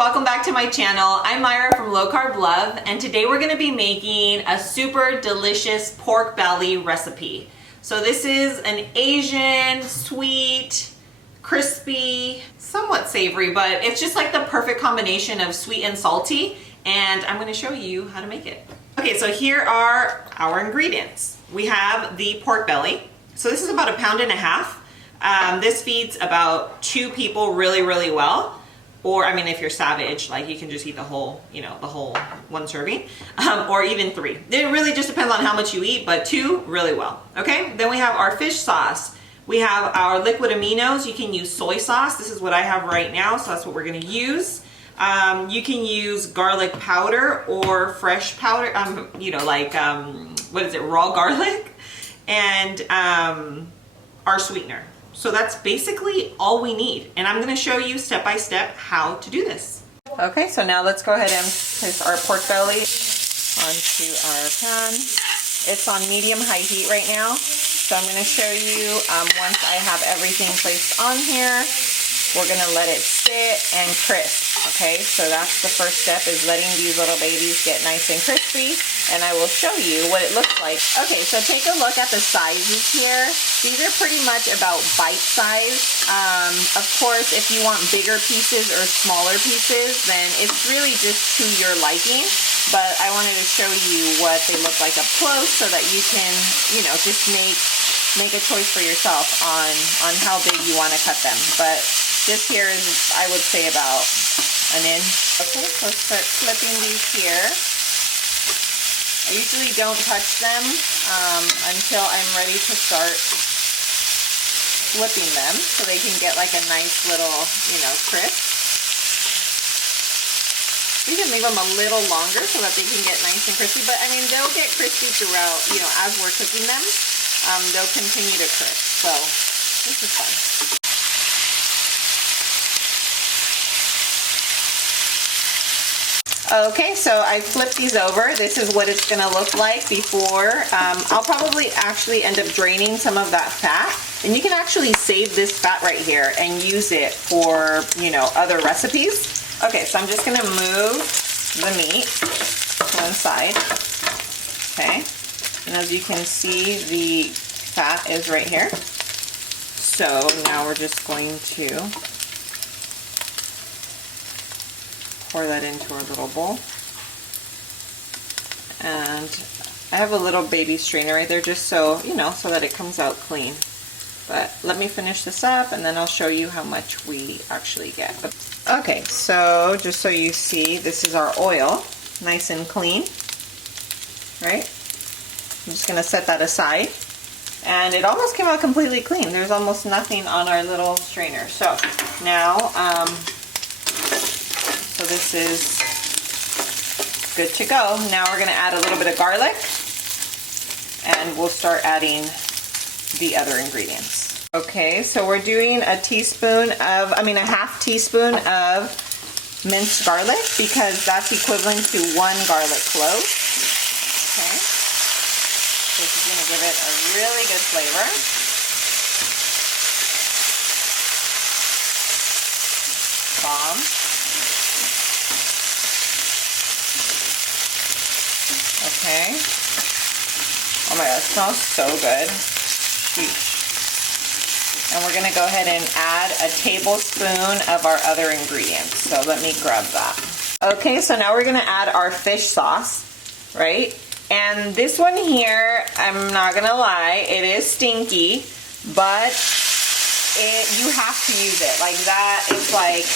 welcome back to my channel. I'm Myra from Low Carb Love, and today we're going to be making a super delicious pork belly recipe. So this is an Asian, sweet, crispy, somewhat savory, but it's just like the perfect combination of sweet and salty, and I'm going to show you how to make it. Okay, so here are our ingredients. We have the pork belly. So this is about 1.5 pounds. This feeds about 2 people really, really well. Or, I mean, if you're savage, like you can just eat the whole, the whole 1 serving, or even 3. It really just depends on how much you eat, but 2 really well. Okay, then we have our fish sauce. We have our liquid aminos. You can use soy sauce. This is what I have right now, so that's what we're gonna use. You can use garlic powder or fresh powder, what is it, raw garlic, and our sweetener. So that's basically all we need. And I'm gonna show you step by step how to do this. Okay, so now let's go ahead and place our pork belly onto our pan. It's on medium-high heat right now. So I'm gonna show you once I have everything placed on here, we're gonna let it sit and crisp, okay? So that's the first step, is letting these little babies get nice and crispy, and I will show you what it looks like. Okay, so take a look at the sizes here. These are pretty much about bite size. Of course, if you want bigger pieces or smaller pieces, then it's really just to your liking, but I wanted to show you what they look like up close so that you can, just make a choice for yourself on how big you want to cut them. But this here is, I would say, about 1 inch. Okay, so start flipping these here. I usually don't touch them until I'm ready to start flipping them so they can get like a nice little, crisp. You can leave them a little longer so that they can get nice and crispy, but I mean, they'll get crispy throughout, as we're cooking them. They'll continue to crisp, so this is fun. Okay, so I flipped these over. This is what it's gonna look like before. I'll probably actually end up draining some of that fat, and you can actually save this fat right here and use it for, other recipes. Okay, so I'm just gonna move the meat to one side. Okay, and as you can see, the fat is right here. So now we're just going to pour that into our little bowl. And I have a little baby strainer right there just so, so that it comes out clean. But let me finish this up and then I'll show you how much we actually get. Okay, so just so you see, this is our oil, nice and clean, right? I'm just gonna set that aside. And it almost came out completely clean. There's almost nothing on our little strainer. So now, so this is good to go. Now we're gonna add a little bit of garlic and we'll start adding the other ingredients. Okay, so we're doing a half teaspoon of minced garlic because that's equivalent to 1 garlic clove. Okay, so this is gonna give it a really good flavor. Bomb. Okay. Oh my god, it smells so good. Sheesh. And we're gonna go ahead and add a tablespoon of our other ingredients. So let me grab that. Okay, so now we're gonna add our fish sauce, right? And this one here, I'm not gonna lie, it is stinky, but you have to use it. Like that, it's like,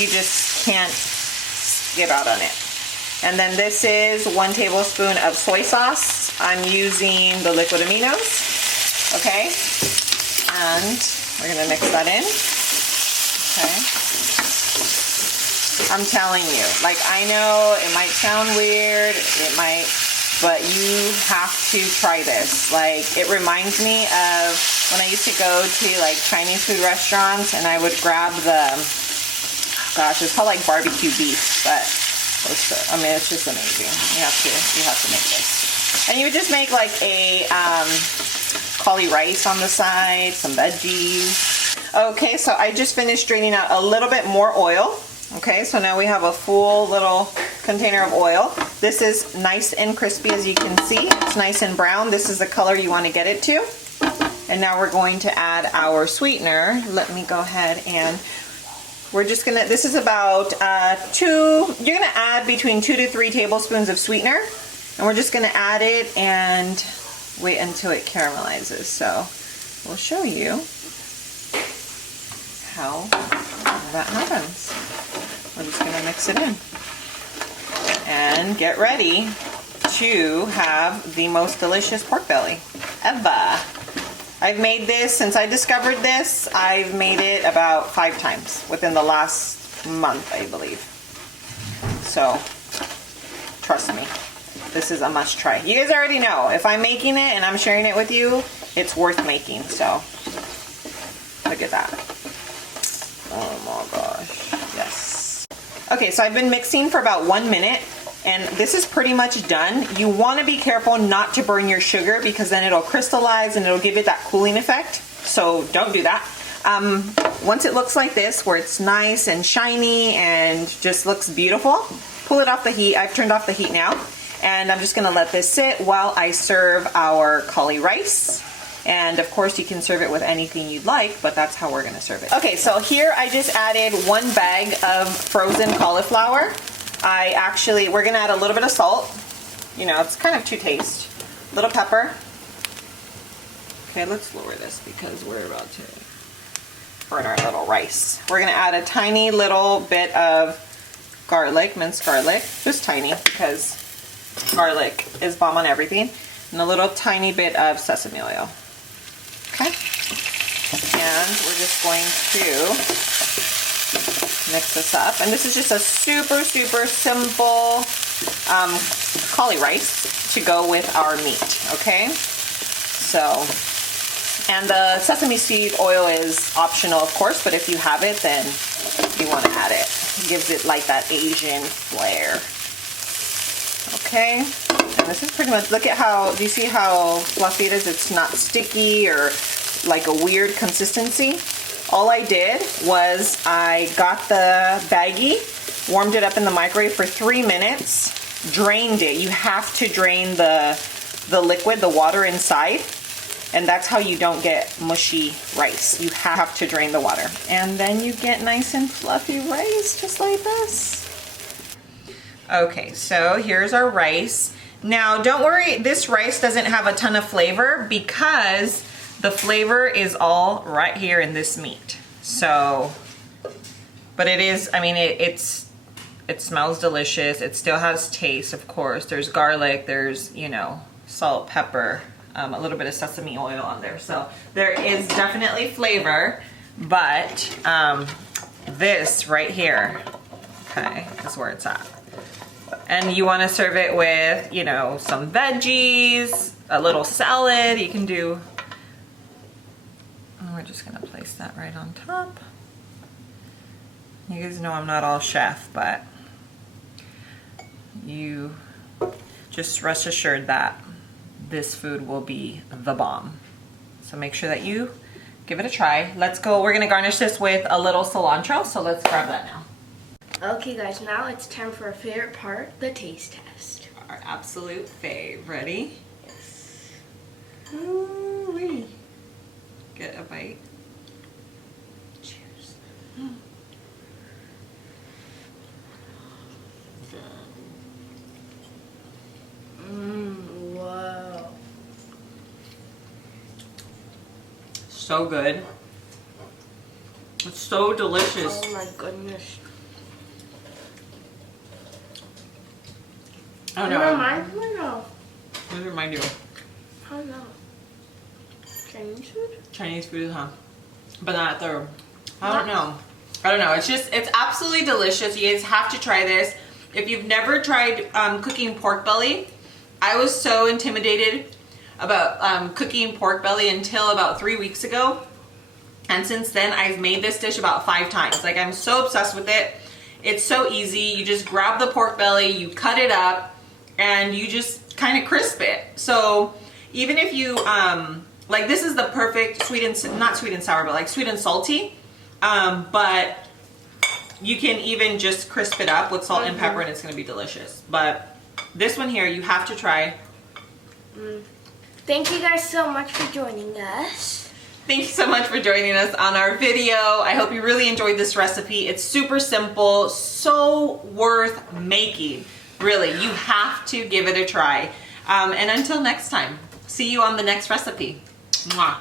you just can't skip out on it. And then this is 1 tablespoon of soy sauce. I'm using the liquid aminos, okay? And we're gonna mix that in, okay? I'm telling you, like, I know it might sound weird, but you have to try this. Like, it reminds me of when I used to go to like Chinese food restaurants and I would grab gosh, it's called like barbecue beef, but it's just amazing. You have to make this. And you would just make like a Cauli-Rice on the side, some veggies. Okay, so I just finished draining out a little bit more oil. Okay, so now we have a full little container of oil. This is nice and crispy, as you can see. It's nice and brown. This is the color you want to get it to. And now we're going to add our sweetener. Let me go ahead and we're just gonna, this is about you're gonna add between 2 to 3 tablespoons of sweetener. And we're just gonna add it and wait until it caramelizes. So we'll show you how that happens. We're just gonna mix it in. And get ready to have the most delicious pork belly ever. I've made this, since I discovered this, I've made it about 5 times within the last month, I believe. So, trust me, this is a must try. You guys already know, if I'm making it and I'm sharing it with you, it's worth making, so look at that. Oh my gosh, yes. Okay, so I've been mixing for about 1 minute. And this is pretty much done. You want to be careful not to burn your sugar because then it'll crystallize and it'll give it that cooling effect. So don't do that. Once it looks like this, where it's nice and shiny and just looks beautiful, pull it off the heat. I've turned off the heat now. And I'm just going to let this sit while I serve our Cauli-Rice. And of course you can serve it with anything you'd like, but that's how we're going to serve it. Okay, so here I just added 1 bag of frozen cauliflower. We're gonna add a little bit of salt. You know, it's kind of to taste. Little pepper. Okay, let's lower this because we're about to burn our little rice. We're gonna add a tiny little bit of garlic, minced garlic. Just tiny because garlic is bomb on everything. And a little tiny bit of sesame oil. Okay? And we're just going to mix this up, and this is just a super simple Cauli-Rice to go with our meat. Okay, so, and the sesame seed oil is optional, of course, but if you have it, then you want to add it. It gives it like that Asian flair. Okay, and this is pretty much, look at how, do you see how fluffy it is? It's not sticky or like a weird consistency. All I did was I got the baggie, warmed it up in the microwave for 3 minutes, drained it. You have to drain the liquid, the water inside, and that's how you don't get mushy rice. You have to drain the water. And then you get nice and fluffy rice, just like this. Okay, so here's our rice. Now, don't worry, this rice doesn't have a ton of flavor because the flavor is all right here in this meat. So, but it is, I mean, it smells delicious. It still has taste, of course. There's garlic, there's, you know, salt, pepper, a little bit of sesame oil on there. So there is definitely flavor, but this right here, okay, is where it's at. And you want to serve it with, you know, some veggies, a little salad. You can do, we're just gonna place that right on top. You guys know I'm not all chef, but you just rest assured that this food will be the bomb. So make sure that you give it a try. Let's go, we're gonna garnish this with a little cilantro, so let's grab that now. Okay guys, now it's time for our favorite part, the taste test. Our absolute fave. Ready? Yes. Ooh-wee. Get a bite. Cheers. Wow. So good. It's so delicious. Oh my goodness. I don't know. It reminds me of. What does it remind you of? I don't know. Chinese food? Chinese food, huh? But not the, I don't know. I don't know. It's just, it's absolutely delicious. You guys have to try this. If you've never tried cooking pork belly, I was so intimidated about cooking pork belly until about 3 weeks ago. And since then, I've made this dish about 5 times. Like, I'm so obsessed with it. It's so easy. You just grab the pork belly, you cut it up, and you just kind of crisp it. So even if you, like, this is the perfect sweet and, not sweet and sour, but like sweet and salty. But You can even just crisp it up with salt and pepper and it's gonna be delicious. But this one here, you have to try. Thank you guys so much for joining us. Thank you so much for joining us on our video. I hope you really enjoyed this recipe. It's super simple, so worth making. Really, you have to give it a try. And until next time, see you on the next recipe. Mwah.